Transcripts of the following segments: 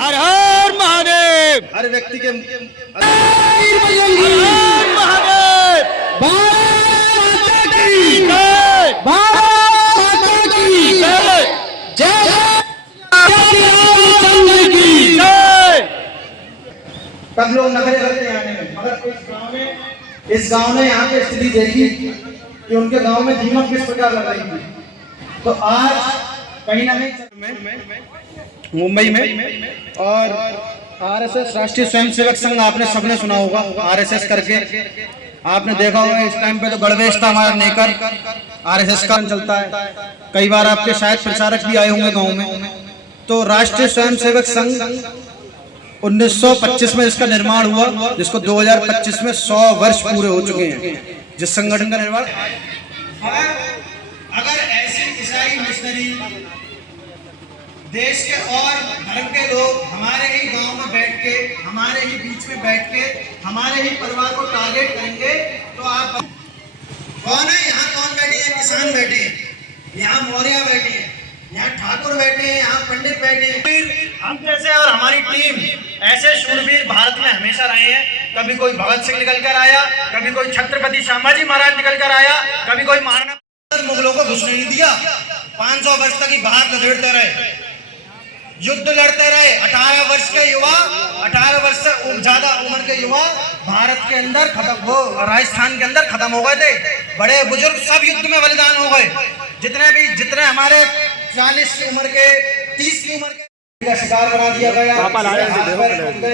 हर हर महादेव। हर व्यक्ति के हर हर महादेव। भारत माता की जय। भारत माता की जय। जय रामचंद्र की जय। सब लोग नखरे करते हैं आने में, मगर इस गांव ने यहाँ की स्थिति देखी कि उनके गांव में दीमक किस प्रकार लग रही थी। तो आज कहीं ना कहीं मुंबई में और आरएसएस राष्ट्रीय स्वयंसेवक संघ आपने सबने सुना होगा, आरएसएस करके आपने देखा होगा। इस टाइम पे तो गढ़वेश था हमारा नेकर आरएसएस का चलता है। कई बार आपके शायद प्रचारक भी आए होंगे गांव में। तो राष्ट्रीय स्वयंसेवक संघ 1925 में इसका निर्माण हुआ, जिसको 2025 में 100 वर्ष पूरे हो चुके हैं जिस संगठन का निर्माण। अगर ऐसी ईसाई मिशनरी देश के और धर्म के लोग हमारे ही गांव में बैठ के, हमारे ही बीच में बैठ के, हमारे ही परिवार को टारगेट करेंगे, तो आप कौन है? यहाँ कौन बैठे हैं? किसान बैठे हैं, यहाँ मौर्य बैठे हैं, यहाँ ठाकुर बैठे हैं, यहाँ पंडित बैठे हैं। हम जैसे और हमारी टीम ऐसे शूरवीर भारत में हमेशा रहे हैं। कभी कोई भगत सिंह निकल कर आया, कभी कोई छत्रपति संभाजी महाराज निकल कर आया, कभी कोई महाराणा। मुगलों को घुसने नहीं दिया। 500 वर्ष तक ही बाहर लड़ते रहे, युद्ध लड़ते रहे। 18 वर्ष के युवा, 18 वर्ष से ज्यादा उम्र के युवा भारत के अंदर खत्म हो, राजस्थान के अंदर खत्म हो गए थे। बड़े बुजुर्ग सब युद्ध में बलिदान हो गए। जितने हमारे 40 की उम्र के, 30 की उम्र के का शिकार बना दिया गया। पापा लाए,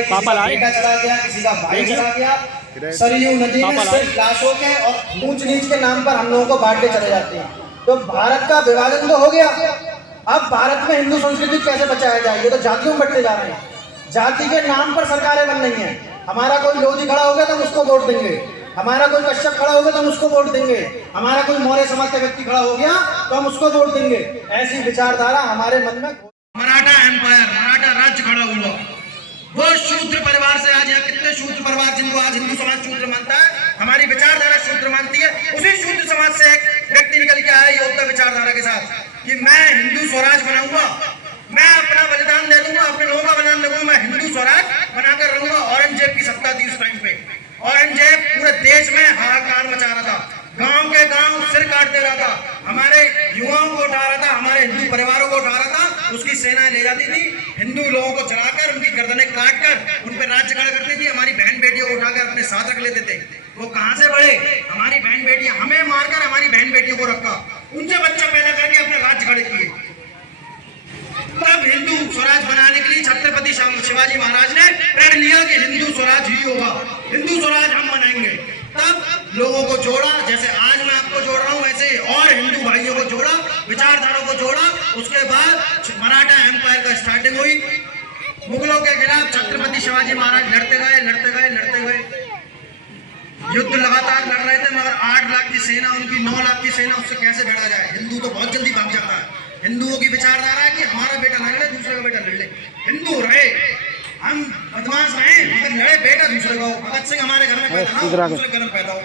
पापा लाए, बेटा चला गया, किसी का भाई चला गया। सरयू नदी में सिर्फ लाशों के और ऊंच नीच के नाम पर हम लोगों को बांट के चले जाते हैं। तो भारत का विभाजन तो हो गया। अब भारत में हिंदू संस्कृति कैसे बचाया जाए? ये तो जातियों में बढ़ते जा रहे हैं। जाति के नाम पर सरकारें बन रही हैं। हमारा कोई लोधी खड़ा हो गया तो हम उसको वोट देंगे, हमारा कोई कश्यप खड़ा हो गया तो हम उसको वोट देंगे, हमारा कोई मौर्य समाज का व्यक्ति खड़ा हो गया तो हम उसको वोट देंगे। ऐसी विचारधारा हमारे मन में। मराठा एम्पायर, मराठा राज्य खड़ा हुआ, वो शूद्र परिवार से। आज यहाँ कितने शूद्र परिवार जिनको आज हिंदू समाज शूद्र मानता है, हमारी विचारधारा शूद्र मानती है। उसी शूद्र समाज से एक व्यक्ति निकल के आया योद्धा विचारधारा के साथ कि मैं हिंदू स्वराज बनाऊंगा, मैं अपना बलिदान दे दूंगा, अपने लोगों का बलिदान दूंगा, मैं हिंदू स्वराज बनाकर रहूंगा। औरंगजेब की सत्ता थी उस टाइम पे। औरंगजेब पूरे देश में हाहाकार मचा रहा था, गांव के गांव सिर काट दे रहा था, हमारे युवाओं को उठा रहा था, हमारे हिंदू परिवारों को उठा रहा था। उसकी सेना ले जाती थी, हिंदू लोगों को चढ़ाकर उनकी गर्दनें काट कर उन पर राज्य खड़ा करती थी। हमारी बहन बेटियों को उठाकर अपने साथ रख लेते थे। वो कहां से बढ़े? हमारी बहन बेटियां, हमें मारकर हमारी बहन बेटियों को रखा, उनसे बच्चा पैदा करके अपने राज्य खड़े किए। तब हिंदू स्वराज बनाने के लिए छत्रपति शिवाजी महाराज ने प्रण लिया कि हिंदू स्वराज ही होगा, हिंदू स्वराज हम बनाएंगे। तब लोगों को जोड़ा, जैसे आज मैं आपको जोड़ रहा हूं वैसे, और हिंदू भाइयों को जोड़ा, विचारधारा को जोड़ा। उसके बाद मराठा एम्पायर का स्टार्टिंग हुई। मुगलों के खिलाफ छत्रपति शिवाजी महाराज लड़ते गए, लड़ते गए, लड़ते गए। युद्ध लगातार लड़ रहे थे, मगर 8 लाख की सेना, उनकी 9 लाख की सेना, उससे कैसे भिड़ा जाए? हिंदू तो बहुत जल्दी भाग जाता है। हिंदुओं की विचारधारा है कि हमारा बेटा ना लड़े, दूसरे का बेटा लड़ ले। हिंदू रहे, हम बदमाश रहे, मगर लड़े बेटा दूसरे का। भगत सिंह हमारे घर में पैदा हो, दूसरे घर में पैदा हो।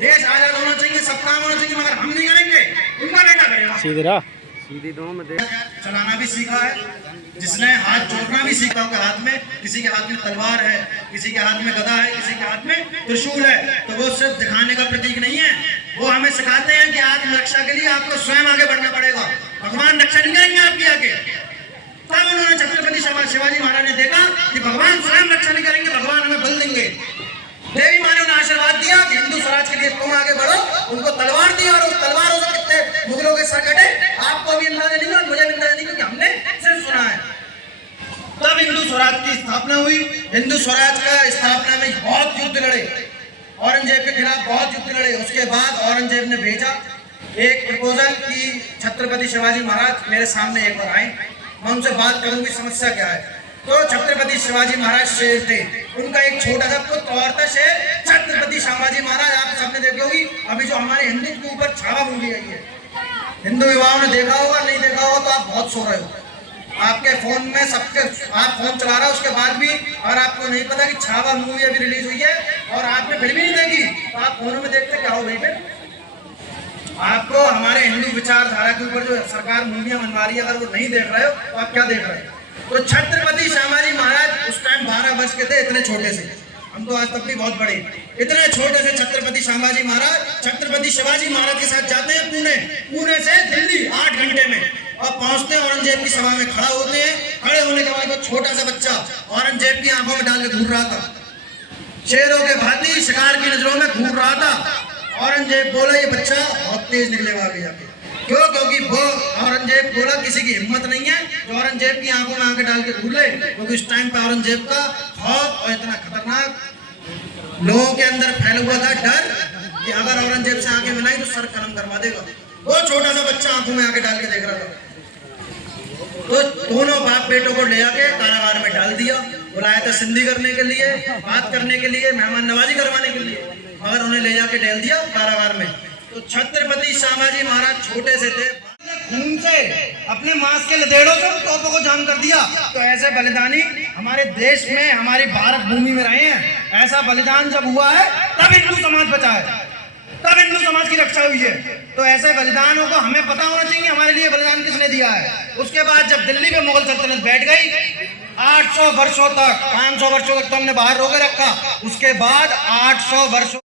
देश आजाद होना चाहिए, सब काम होना चाहिए, मगर हम नहीं करेंगे, उनका बेटा करेगा। सीधे दोनों में चलाना भी सीखा है, जिसने हाथ जोड़ना भी सीखा होगा। हाथ में, किसी के हाथ में तलवार है, किसी के हाथ में गदा है, किसी के हाथ में त्रिशूल है, तो वो सिर्फ दिखाने का प्रतीक नहीं है। वो हमें सिखाते हैं कि आत्मरक्षा के लिए आपको स्वयं आगे बढ़ना पड़ेगा। भगवान रक्षा नहीं करेंगे आपकी आगे। तब उन्होंने छत्रपति शिवाजी महाराज ने देखा कि भगवान स्वयं रक्षा नहीं करेंगे, भगवान हमें बल देंगे। देवी माँ ने उन्हें आशीर्वाद दिया कि हिंदू स्वराज के लिए तुम आगे बढ़ो। उनको तलवार दी और उस तलवारों से कितने मुगलों के सर कटे, आपको भी अंदाजा नहीं और मुझे भी अंदाजा नहीं, क्योंकि हमने सिर्फ सुना है। तब हिंदू स्वराज की स्थापना हुई। हिंदू स्वराज का स्थापना में बहुत युद्ध लड़े, औरंगजेब के खिलाफ बहुत युद्ध लड़े। उसके बाद औरंगजेब ने भेजा एक प्रपोजल कि छत्रपति शिवाजी महाराज मेरे सामने एक बार आए, मैं उनसे बात करूंगी, समस्या क्या है। तो छत्रपति शिवाजी महाराज शेर थे, उनका एक छोटा सा पुत्र और था शेर, छत्रपति शिवाजी महाराज। आप सबने देखी होगी अभी जो हमारे हिंदुत्व के ऊपर छावा मूवी आई है, हिंदू युवाओं ने देखा होगा, नहीं देखा होगा तो आप बहुत सो रहे हो। आपके फोन में सबके, आप फोन चला रहे हो उसके बाद भी, और आपको नहीं पता कि छावा मूवी अभी रिलीज हुई है और आपने फिल्म ही नहीं देखी, तो आप फोन में देखते क्या हो भाई? आपको हमारे हिंदू विचारधारा के ऊपर जो सरकार मूवियां बनवा रही है, अगर वो नहीं देख रहे हो तो आप क्या देख रहे हो? तो छत्रपति शिवाजी महाराज उस टाइम 12 वर्ष के थे, इतने छोटे से, हम तो आज तक भी बहुत बड़े, इतने छोटे से छत्रपति शिवाजी महाराज छत्रपति शिवाजी महाराज के साथ जाते हैं पुणे, पुणे से दिल्ली 8 घंटे में, और पहुंचते हैं औरंगजेब की सभा में, खड़ा होते हैं। खड़े होने के बाद छोटा सा बच्चा औरंगजेब की आंखों में डाल के घूर रहा था, शेरों के भांति शिकार की नजरों में घूर रहा था। औरंगजेब बोला ये बच्चा बहुत तेज निकलेगा आगे जाके, क्यों? क्योंकि वो औरंगजेब बोला किसी की हिम्मत नहीं है जो औरंगजेब की आंखों में आंखें डाल के घूर ले, क्योंकि उस टाइम पे औरंगजेब का खौफ और इतना खतरनाक लोगों के अंदर फैला हुआ था डर कि अगर औरंगजेब से आंखें मिलाई तो सर कलम करवा देगा। वो छोटा सा बच्चा आंखों में आंखें डाल के देख रहा था। तो दोनों बाप बेटों को ले आके कारागार में डाल दिया, बुलाया था सिंधी करने के लिए, बात करने के लिए, मेहमान नवाजी करवाने के लिए, मगर उन्हें ले जाके डाल दिया कारागार में। तो छत्रपति शिवाजी महाराज छोटे से थे, खून से अपने मांस के लदेड़ों से तोपों को जाम कर दिया। तो ऐसे बलिदानी हमारे देश में, हमारी भारत भूमि में रहे हैं। ऐसा बलिदान जब हुआ है तब हिंदू समाज बचा है, तब हिंदू समाज की रक्षा हुई है। तो ऐसे बलिदानों को हमें पता होना चाहिए हमारे लिए बलिदान किसने दिया है। उसके बाद जब दिल्ली में मुगल सल्तनत बैठ गई 800 वर्षों तक, 500 वर्षों तक तो हमने बाहर रोके रखा, उसके बाद 800 वर्षों